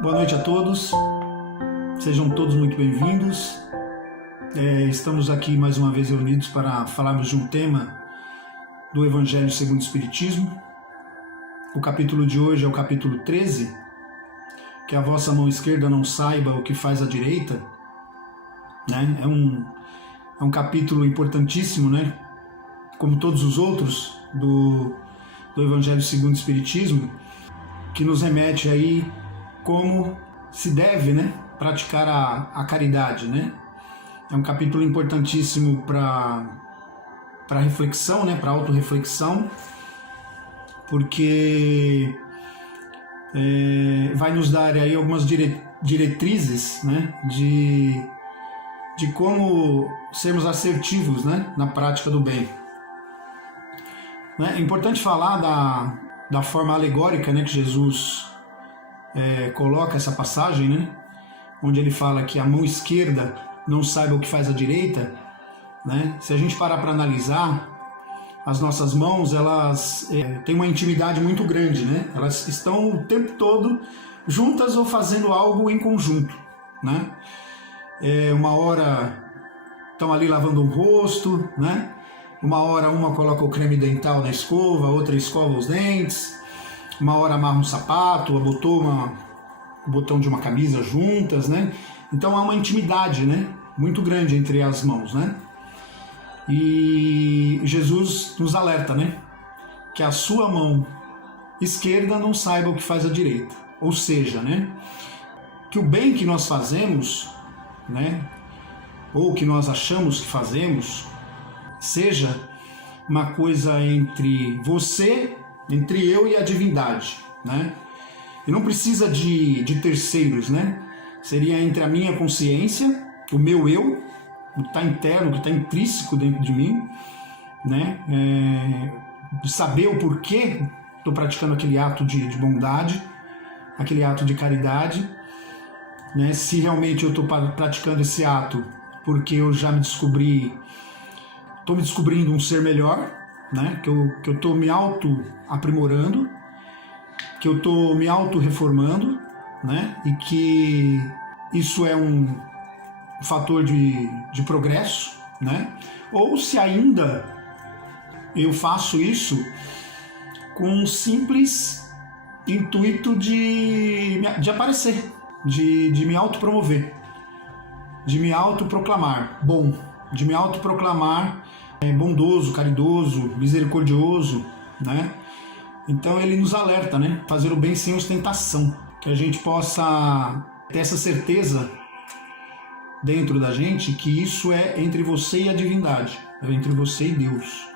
Boa noite a todos, sejam todos muito bem-vindos. Estamos aqui mais uma vez reunidos para falarmos de um tema do Evangelho segundo o Espiritismo. O capítulo de hoje é o capítulo 13, que a vossa mão esquerda não saiba o que faz a direita. Né? É um capítulo importantíssimo, né? Como todos os outros do Evangelho segundo o Espiritismo, que nos remete aí como se deve, né, praticar a caridade, né? É um capítulo importantíssimo para reflexão, né, para autorreflexão, porque vai nos dar aí algumas diretrizes, né, de como sermos assertivos, né, na prática do bem. É importante falar da forma alegórica, né, que Jesus coloca essa passagem, né, onde ele fala que a mão esquerda não saiba o que faz a direita, né? Se a gente parar para analisar, as nossas mãos, elas têm uma intimidade muito grande, né? Elas estão o tempo todo juntas ou fazendo algo em conjunto, né? Uma hora estão ali lavando o rosto, né? Uma hora uma coloca o creme dental na escova, outra escova os dentes, uma hora amarra um sapato, botou o botão de uma camisa juntas, né? Então há uma intimidade, né, muito grande entre as mãos, né? E Jesus nos alerta, né, que a sua mão esquerda não saiba o que faz a direita. Ou seja, né, que o bem que nós fazemos, né, ou que nós achamos que fazemos, seja uma coisa entre você, entre eu e a divindade, né? E não precisa de terceiros, né? Seria entre a minha consciência, o meu eu, o que está interno, o que está intrínseco dentro de mim, né? De saber o porquê estou praticando aquele ato de bondade, aquele ato de caridade, né? Se realmente eu estou praticando esse ato porque eu já estou me descobrindo um ser melhor, né? Que eu estou me auto-aprimorando, que eu estou me auto-reformando, né? E que isso é um fator de progresso, né? Ou se ainda eu faço isso com um simples intuito de aparecer, de me autopromover, de me autoproclamar bom, de me autoproclamar bondoso, caridoso, misericordioso, né? Então ele nos alerta, né? Fazer o bem sem ostentação, que a gente possa ter essa certeza dentro da gente que isso é entre você e a divindade, é entre você e Deus,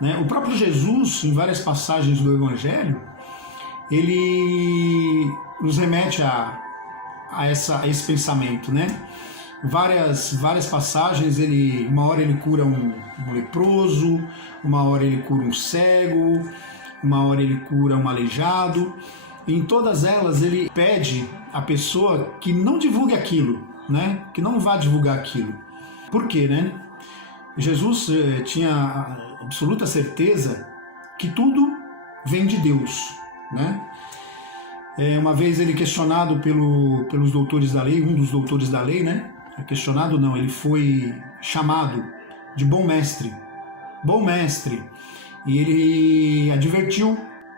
né? O próprio Jesus, em várias passagens do Evangelho, ele nos remete a esse pensamento, né? Várias passagens, uma hora ele cura um leproso, uma hora ele cura um cego, uma hora ele cura um aleijado. Em todas elas ele pede à pessoa que não divulgue aquilo, né? Que não vá divulgar aquilo. Por quê, né? Jesus tinha a absoluta certeza que tudo vem de Deus, né? Uma vez ele questionado pelos doutores da lei, um dos doutores da lei, né? Questionado não, ele foi chamado de bom mestre. Bom mestre. E ele advertiu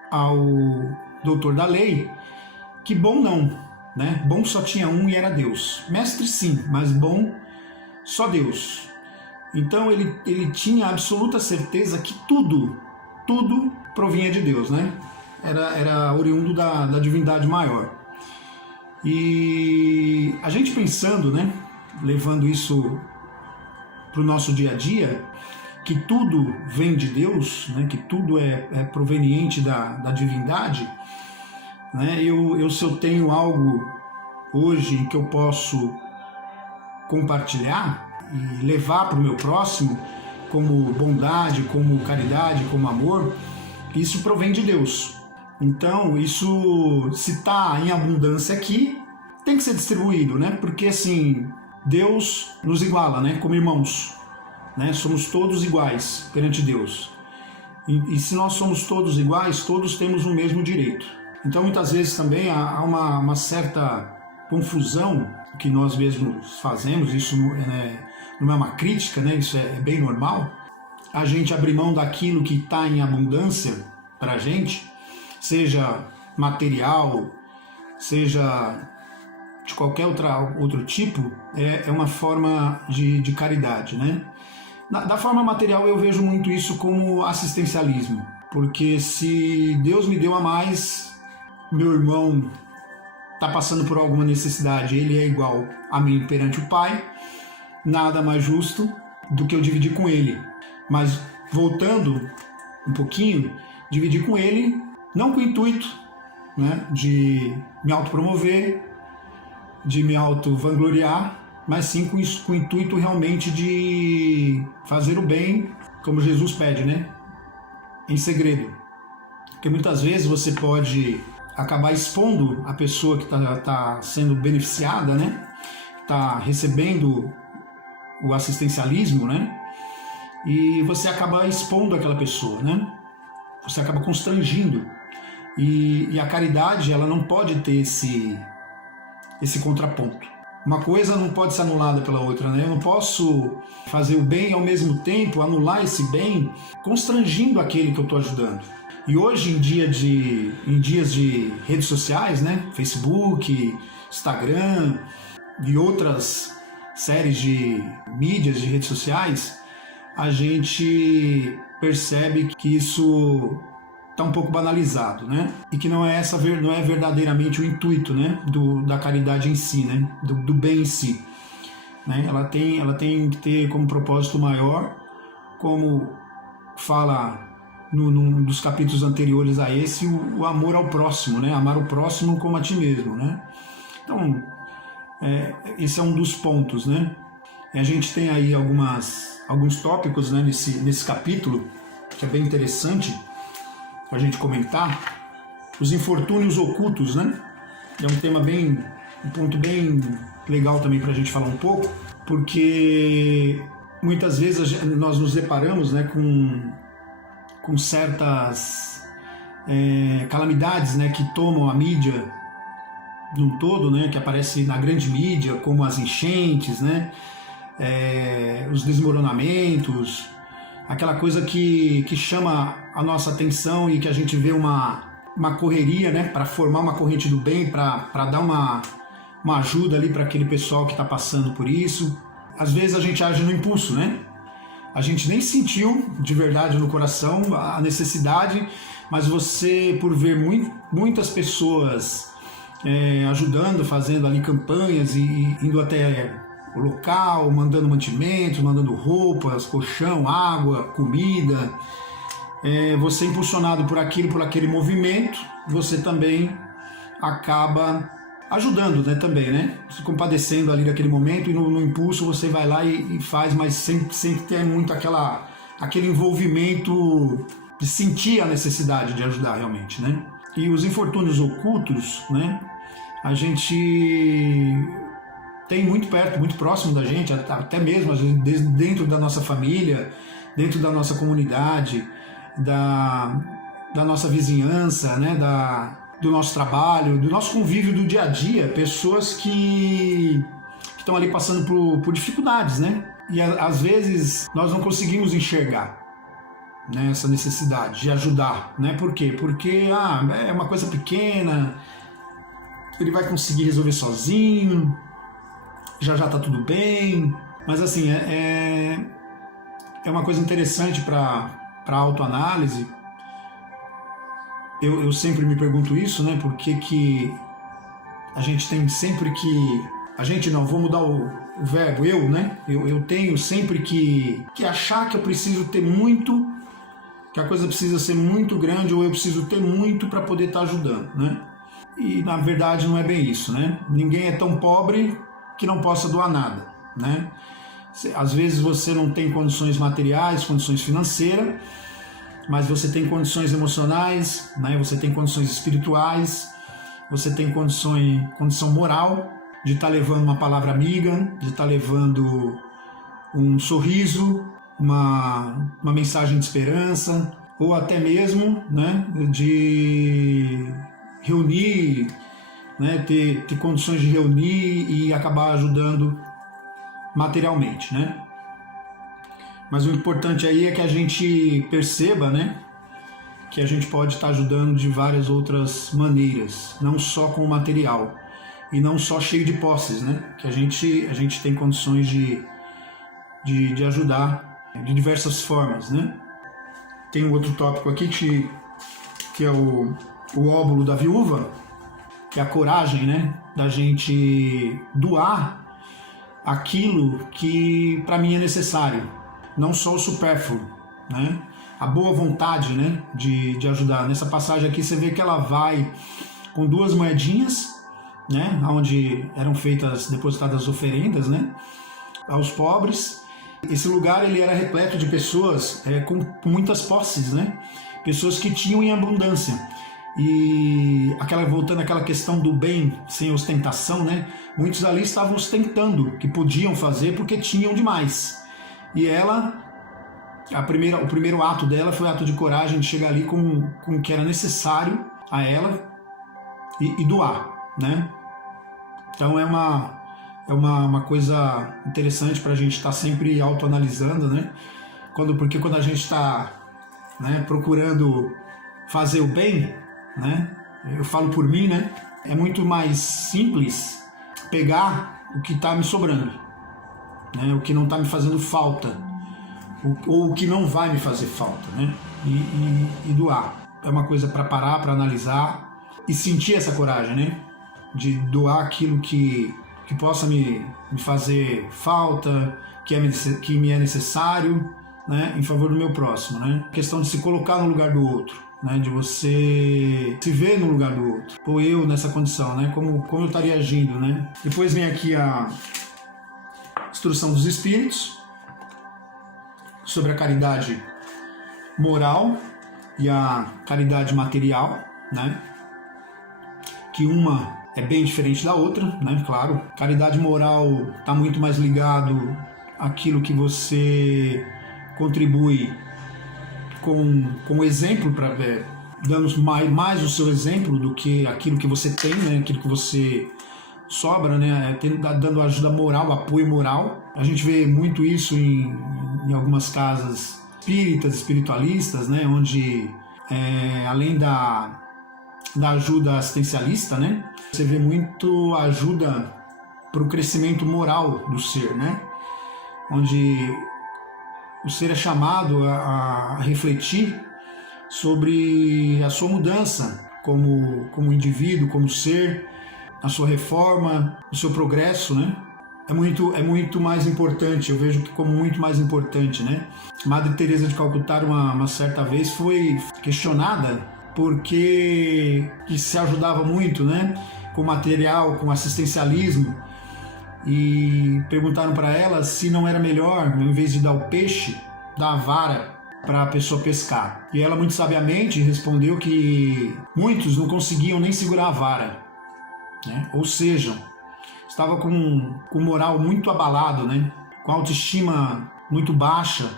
ao doutor da lei que bom não, né? Bom só tinha um e era Deus. Mestre sim, mas bom só Deus. Então ele tinha absoluta certeza que tudo provinha de Deus, né? Era oriundo da divindade maior. E a gente pensando, né? Levando isso para o nosso dia a dia, que tudo vem de Deus, né, que tudo é proveniente da divindade, né, se eu tenho algo hoje em que eu posso compartilhar e levar para o meu próximo como bondade, como caridade, como amor, isso provém de Deus. Então, isso, se está em abundância aqui, tem que ser distribuído, né? Porque assim, Deus nos iguala, né, como irmãos, né? Somos todos iguais perante Deus. E se nós somos todos iguais, todos temos o mesmo direito. Então, muitas vezes também há uma certa confusão que nós mesmos fazemos, isso não é uma crítica, né? Isso é bem normal. A gente abrir mão daquilo que está em abundância para a gente, seja material, seja de qualquer outro tipo, é uma forma de caridade, né? Da forma material eu vejo muito isso como assistencialismo, porque se Deus me deu a mais, meu irmão está passando por alguma necessidade, ele é igual a mim perante o Pai, nada mais justo do que eu dividir com ele. Mas voltando um pouquinho, dividir com ele, não com o intuito, né, de me autopromover, de me auto-vangloriar, mas sim com o intuito realmente de fazer o bem, como Jesus pede, né? Em segredo. Porque muitas vezes você pode acabar expondo a pessoa que está sendo beneficiada, né? Está recebendo o assistencialismo, né? E você acaba expondo aquela pessoa, né? Você acaba constrangindo. E a caridade, ela não pode ter esse contraponto. Uma coisa não pode ser anulada pela outra, né? Eu não posso fazer o bem e ao mesmo tempo anular esse bem constrangindo aquele que eu estou ajudando. E hoje em dias de redes sociais, né? Facebook, Instagram e outras séries de mídias de redes sociais, a gente percebe que isso está um pouco banalizado, né? E que não é verdadeiramente o intuito, né? Da caridade em si, né? Do bem em si, né? Ela tem que ter como propósito maior, como fala num dos capítulos anteriores a esse, o amor ao próximo, né? Amar o próximo como a ti mesmo, né? Então, esse é um dos pontos, né? E a gente tem aí alguns tópicos, né, nesse capítulo, que é bem interessante para a gente comentar. Os infortúnios ocultos, né? É um ponto bem legal também para a gente falar um pouco, porque muitas vezes nós nos deparamos, né, com certas calamidades, né, que tomam a mídia num todo, né, que aparece na grande mídia, como as enchentes, né, os desmoronamentos, aquela coisa que chama a nossa atenção e que a gente vê uma correria, né, para formar uma corrente do bem, para dar uma ajuda ali para aquele pessoal que está passando por isso. Às vezes a gente age no impulso, né? A gente nem sentiu de verdade no coração a necessidade, mas você, por ver muitas pessoas ajudando, fazendo ali campanhas e indo até o local, mandando mantimentos, mandando roupas, colchão, água, comida, você impulsionado por aquele movimento, você também acaba ajudando, né, também, né? Se compadecendo ali daquele momento, e no impulso você vai lá e faz, mas sem ter muito aquele envolvimento de sentir a necessidade de ajudar realmente, né? E os infortúnios ocultos, né? A gente tem muito perto, muito próximo da gente, até mesmo às vezes dentro da nossa família, dentro da nossa comunidade, da nossa vizinhança, né? Do nosso trabalho, do nosso convívio do dia a dia, pessoas que estão ali passando por dificuldades, né? E às vezes nós não conseguimos enxergar, né, essa necessidade de ajudar, né? Por quê? Porque é uma coisa pequena, ele vai conseguir resolver sozinho, já tá tudo bem. Mas assim, é uma coisa interessante para autoanálise. Eu sempre me pergunto isso, né? Por que a gente tem sempre que... A gente não, vou mudar o verbo, eu, né? Eu tenho sempre que achar que eu preciso ter muito, que a coisa precisa ser muito grande, ou eu preciso ter muito para poder estar ajudando, né? E na verdade não é bem isso, né? Ninguém é tão pobre que não possa doar nada, né? Às vezes você não tem condições materiais, condições financeiras, mas você tem condições emocionais, né? Você tem condições espirituais, você tem condição moral, de estar levando uma palavra amiga, de estar levando um sorriso, uma mensagem de esperança, ou até mesmo, né, de reunir, né, ter condições de reunir e acabar ajudando materialmente, né? Mas o importante aí é que a gente perceba, né, que a gente pode estar ajudando de várias outras maneiras, não só com o material e não só cheio de posses, né? Que a gente tem condições de ajudar de diversas formas, né? Tem um outro tópico aqui que é o óbolo da viúva, que é a coragem, né, da gente doar aquilo que para mim é necessário, não só o supérfluo, né? A boa vontade, né, de ajudar. Nessa passagem aqui você vê que ela vai com 2 moedinhas, né, onde eram depositadas oferendas, né, aos pobres. Esse lugar ele era repleto de pessoas com muitas posses, né, pessoas que tinham em abundância. E voltando àquela questão do bem sem ostentação, né, muitos ali estavam ostentando que podiam fazer porque tinham demais. E ela, o primeiro ato dela foi o ato de coragem de chegar ali com o que era necessário a ela e doar, né? Então é uma coisa interessante para a gente estar sempre autoanalisando, né? Porque quando a gente está, né, procurando fazer o bem, né? Eu falo por mim, né? É muito mais simples pegar o que está me sobrando, né? O que não está me fazendo falta, ou o que não vai me fazer falta, né? E doar. É uma coisa para parar, para analisar e sentir essa coragem, né? De doar aquilo que possa me fazer falta, que me é necessário, né? Em favor do meu próximo, né? A questão de se colocar no lugar do outro, né? De você se ver no lugar do outro, ou eu nessa condição, né? Como eu estaria agindo, né? Depois vem aqui a instrução dos Espíritos sobre a caridade moral e a caridade material, né? Que uma é bem diferente da outra, né? Claro, caridade moral está muito mais ligado àquilo que você contribui com exemplo, dando mais o seu exemplo do que aquilo que você tem, né? Aquilo que você sobra, né? Dando ajuda moral, apoio moral. A gente vê muito isso em algumas casas espíritas, espiritualistas, né? Onde além da ajuda assistencialista, né? Você vê muito ajuda para o crescimento moral do ser, né? Onde o ser é chamado a refletir sobre a sua mudança como indivíduo, como ser, a sua reforma, o seu progresso, né? É muito mais importante, eu vejo que como muito mais importante, né? Madre Teresa de Calcutá, uma certa vez, foi questionada porque se ajudava muito, né? Com material, com assistencialismo, e perguntaram para ela se não era melhor, em vez de dar o peixe, dar a vara para a pessoa pescar. E ela muito sabiamente respondeu que muitos não conseguiam nem segurar a vara, né? Ou seja, estava com moral muito abalado, né? Com autoestima muito baixa,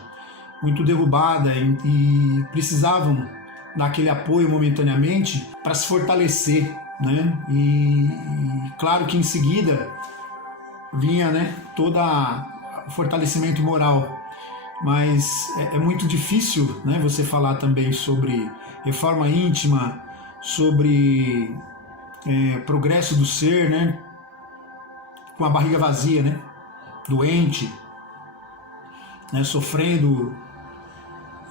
muito derrubada, e precisavam daquele apoio momentaneamente para se fortalecer, né? E claro que em seguida vinha, né, todo o fortalecimento moral, mas é muito difícil, né, você falar também sobre reforma íntima, sobre progresso do ser, né, com a barriga vazia, né, doente, né, sofrendo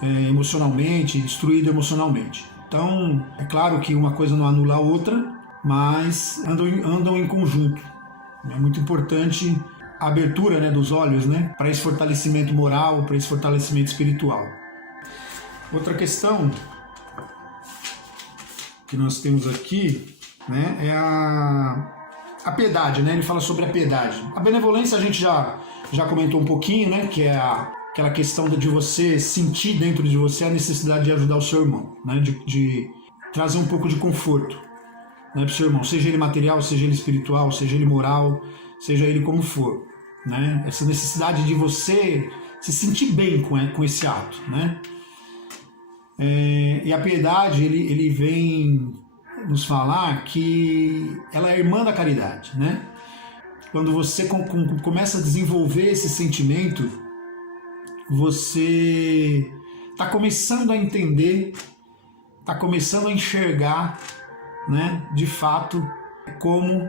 emocionalmente, destruído emocionalmente. Então, é claro que uma coisa não anula a outra, mas andam em conjunto. É muito importante a abertura, né, dos olhos, né, para esse fortalecimento moral, para esse fortalecimento espiritual. Outra questão que nós temos aqui, né, é a piedade, né? Ele fala sobre a piedade. A benevolência a gente já comentou um pouquinho, né, que é aquela questão de você sentir dentro de você a necessidade de ajudar o seu irmão, né, de trazer um pouco de conforto, né, para o seu irmão, seja ele material, seja ele espiritual, seja ele moral, seja ele como for, né? Essa necessidade de você se sentir bem com esse ato, né? E a piedade, ele vem nos falar que ela é irmã da caridade, né? Quando você começa a desenvolver esse sentimento, você está começando a entender, está começando a enxergar, né, de fato, como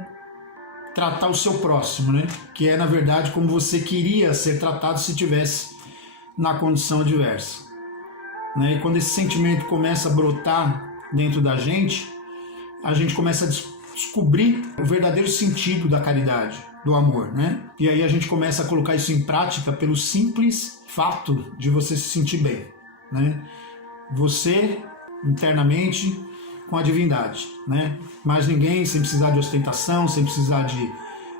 tratar o seu próximo, né? Que é, na verdade, como você queria ser tratado se tivesse na condição adversa, né? E quando esse sentimento começa a brotar dentro da gente, a gente começa a descobrir o verdadeiro sentido da caridade, do amor, né? E aí a gente começa a colocar isso em prática pelo simples fato de você se sentir bem, né? Você, internamente, com a divindade, né? Mais ninguém, sem precisar de ostentação, sem precisar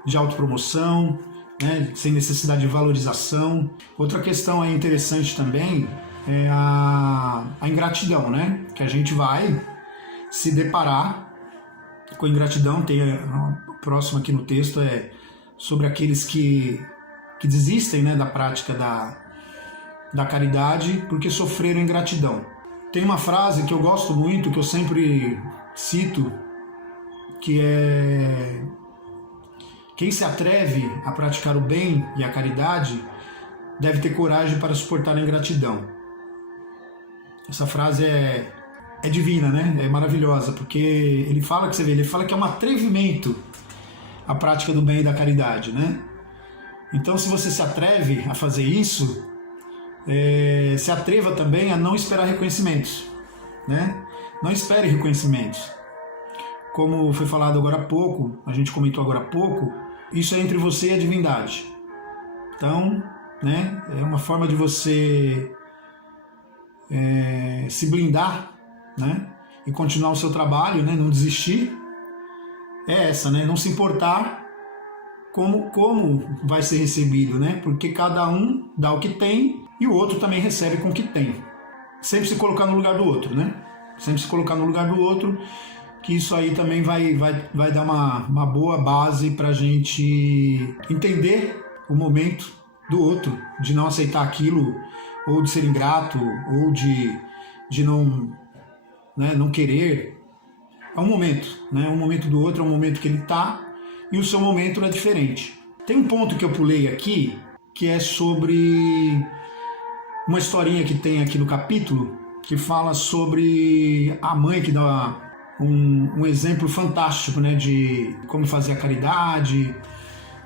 de autopromoção, né? Sem necessidade de valorização. Outra questão aí interessante também é a ingratidão, né? Que a gente vai se deparar com ingratidão. Tem o próximo aqui no texto é sobre aqueles que desistem, né, da prática da caridade porque sofreram ingratidão. Tem uma frase que eu gosto muito, que eu sempre cito, que é: quem se atreve a praticar o bem e a caridade deve ter coragem para suportar a ingratidão. Essa frase é divina, né? É maravilhosa, porque ele fala que ele fala que é um atrevimento a prática do bem e da caridade, né? Então, se você se atreve a fazer isso, se atreva também a não esperar reconhecimentos, né? Não espere reconhecimentos. Como foi falado agora há pouco, a gente comentou agora há pouco, isso é entre você e a divindade. Então, né, é uma forma de você se blindar, né, e continuar o seu trabalho, né, não desistir. É essa, né, não se importar como vai ser recebido, né, porque cada um dá o que tem e o outro também recebe com o que tem. Sempre se colocar no lugar do outro, né? Sempre se colocar no lugar do outro, que isso aí também vai dar uma boa base para a gente entender o momento do outro, de não aceitar aquilo, ou de ser ingrato, ou de não, né, não querer. É um momento, né? Um momento do outro é um momento que ele está, e o seu momento é diferente. Tem um ponto que eu pulei aqui, que é sobre uma historinha que tem aqui no capítulo, que fala sobre a mãe que dá um exemplo fantástico, né, de como fazer a caridade,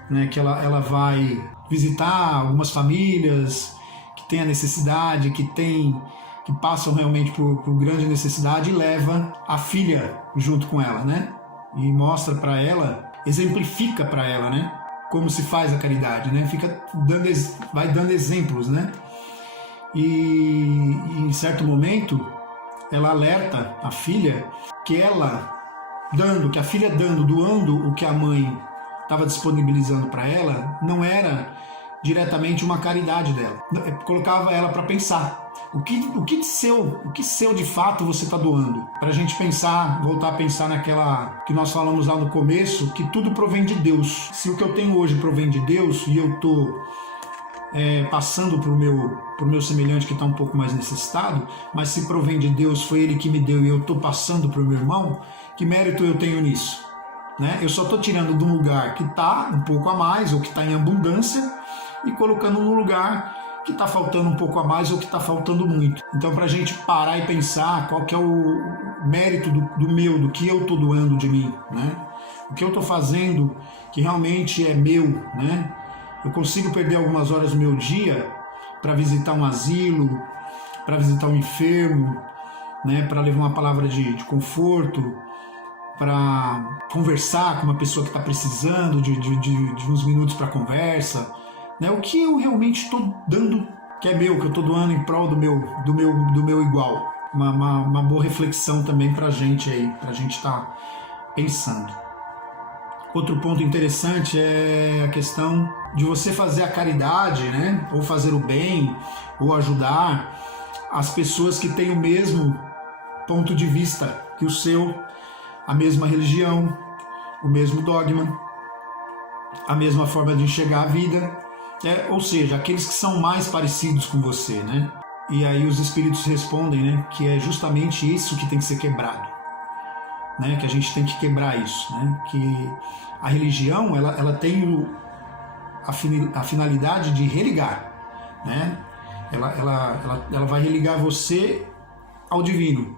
né, que ela vai visitar algumas famílias que têm a necessidade, que passam realmente por grande necessidade, e leva a filha junto com ela, né, e mostra para ela, exemplifica para ela, né, como se faz a caridade, né, vai dando exemplos, né. E em certo momento ela alerta a filha que a filha doando o que a mãe estava disponibilizando para ela, não era diretamente uma caridade dela. Colocava ela para pensar o que seu de fato você está doando, para a gente pensar, voltar a pensar naquela que nós falamos lá no começo, que tudo provém de Deus. Se o que eu tenho hoje provém de Deus e eu estou passando para o meu semelhante que está um pouco mais necessitado, mas se provém de Deus, foi Ele que me deu e eu estou passando para o meu irmão, que mérito eu tenho nisso? Né? Eu só estou tirando de um lugar que está um pouco a mais, ou que está em abundância, e colocando num lugar que está faltando um pouco a mais, ou que está faltando muito. Então, para a gente parar e pensar qual que é o mérito do que eu estou doando de mim, né? O que eu estou fazendo que realmente é meu, né? Eu consigo perder algumas horas do meu dia para visitar um asilo, para visitar um enfermo, né, para levar uma palavra de conforto, para conversar com uma pessoa que está precisando de uns minutos para conversa, né? O que eu realmente estou dando, que é meu, que eu estou doando em prol do meu igual. Uma boa reflexão também para a gente aí, para a gente estar pensando. Outro ponto interessante é a questão de você fazer a caridade, né? Ou fazer o bem, ou ajudar as pessoas que têm o mesmo ponto de vista que o seu, a mesma religião, o mesmo dogma, a mesma forma de enxergar a vida, ou seja, aqueles que são mais parecidos com você, né? E aí os espíritos respondem, né, que é justamente isso que tem que ser quebrado, né? Que a gente tem que quebrar isso, né? Que a religião ela tem a finalidade de religar, né? Ela vai religar você ao divino.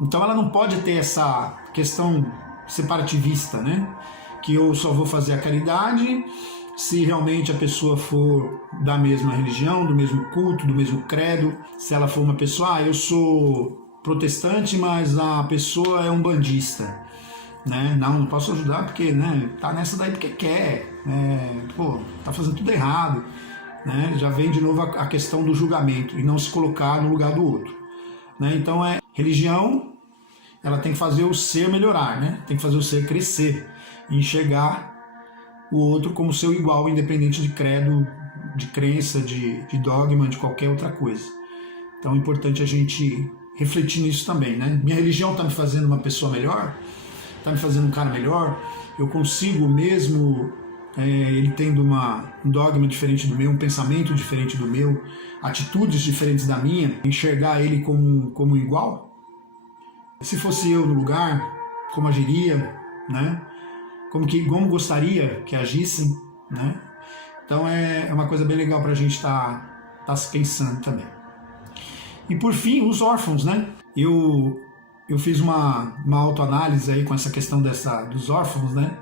Então ela não pode ter essa questão separativista, né? Que eu só vou fazer a caridade se realmente a pessoa for da mesma religião, do mesmo culto, do mesmo credo. Se ela for uma pessoa, eu sou protestante, mas a pessoa é umbandista, né? Não posso ajudar porque, né, tá nessa daí porque quer, tá fazendo tudo errado, né? Já vem de novo a questão do julgamento e não se colocar no lugar do outro, né? Então religião, ela tem que fazer o ser melhorar, né? Tem que fazer o ser crescer e enxergar o outro como seu igual, independente de credo, de crença, de dogma, de qualquer outra coisa. Então é importante a gente refletir nisso também, né? Minha religião está me fazendo uma pessoa melhor? Está me fazendo um cara melhor? Eu consigo, mesmo ele tendo um dogma diferente do meu, um pensamento diferente do meu, atitudes diferentes da minha, enxergar ele como igual? Se fosse eu no lugar, como agiria, né? Como gostaria que agissem, né? Então é uma coisa bem legal para a gente tá se pensando também. E por fim, os órfãos, né? Eu fiz uma autoanálise aí com essa questão dos órfãos, né?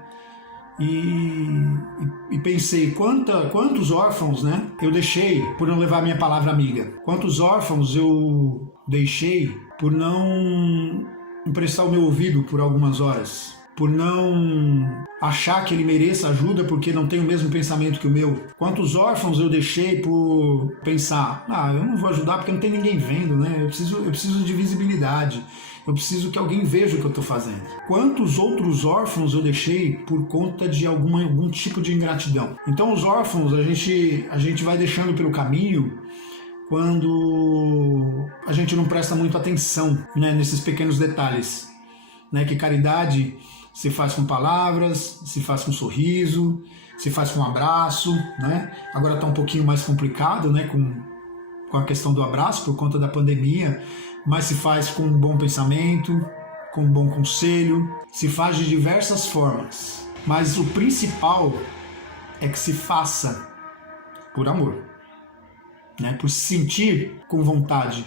E pensei quantos órfãos, né, eu deixei por não levar minha palavra amiga. Quantos órfãos eu deixei por não emprestar o meu ouvido por algumas horas. Por não achar que ele mereça ajuda porque não tem o mesmo pensamento que o meu. Quantos órfãos eu deixei por pensar, eu não vou ajudar porque não tem ninguém vendo, né? Eu preciso de visibilidade. Eu preciso que alguém veja o que eu estou fazendo. Quantos outros órfãos eu deixei por conta de algum tipo de ingratidão? Então os órfãos a gente vai deixando pelo caminho quando a gente não presta muito atenção, né, nesses pequenos detalhes, né? Que caridade se faz com palavras, se faz com sorriso, se faz com um abraço, né? Agora está um pouquinho mais complicado, né, com a questão do abraço por conta da pandemia, mas se faz com um bom pensamento, com um bom conselho, se faz de diversas formas. Mas o principal é que se faça por amor, né? Por se sentir com vontade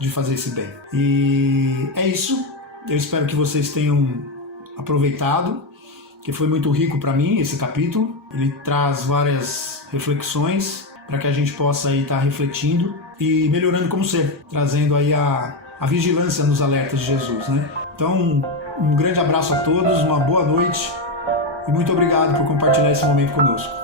de fazer esse bem. E é isso. Eu espero que vocês tenham aproveitado, que foi muito rico para mim esse capítulo. Ele traz várias reflexões para que a gente possa aí estar refletindo e melhorando como ser, trazendo aí a vigilância nos alertas de Jesus, né? Então, um grande abraço a todos, uma boa noite e muito obrigado por compartilhar esse momento conosco.